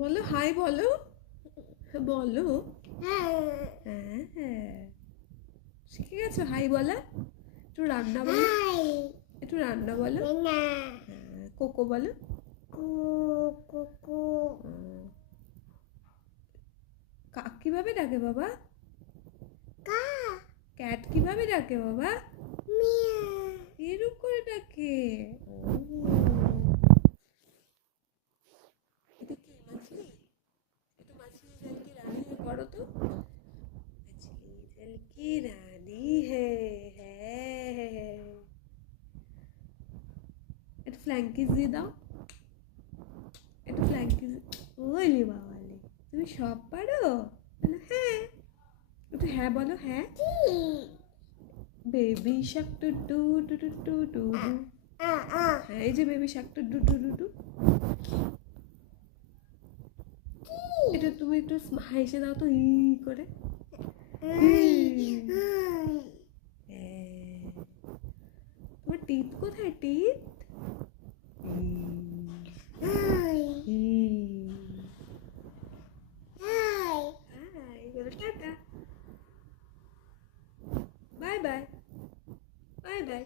বলো হাই বলো। বলো। হ্যাঁ হ্যাঁ, শিখে গেছো হাই বলা? একটু রান্না বলো, একটু রান্না বলো। হ্যাঁ, কোকো বলো। কাক কিভাবে ডাকে বাবা? ক্যাট কিভাবে ডাকে বাবা? এরকম করে ডাকে। এটা কি মাছলি? একটু মাছলি জল কি রানী করো তো। मछली जल की रानी है। একটু ফ্ল্যাঙ্কিস দিয়ে দাও, একটু ফ্ল্যাঙ্কিস। ওলে বাবালে, তুমি সব পারো? বলো হ্যাঁ। একটু হ্যাঁ বলো, হ্যাঁ। Baby shark doo doo doo doo doo doo. হ্যাঁ, এই যে baby shark doo doo doo doo doo. এটা তুমি একটু হেসে দাও তো, ই করে। তোমার টিথ কোথায়? Teeth tata, bye bye, bye bye.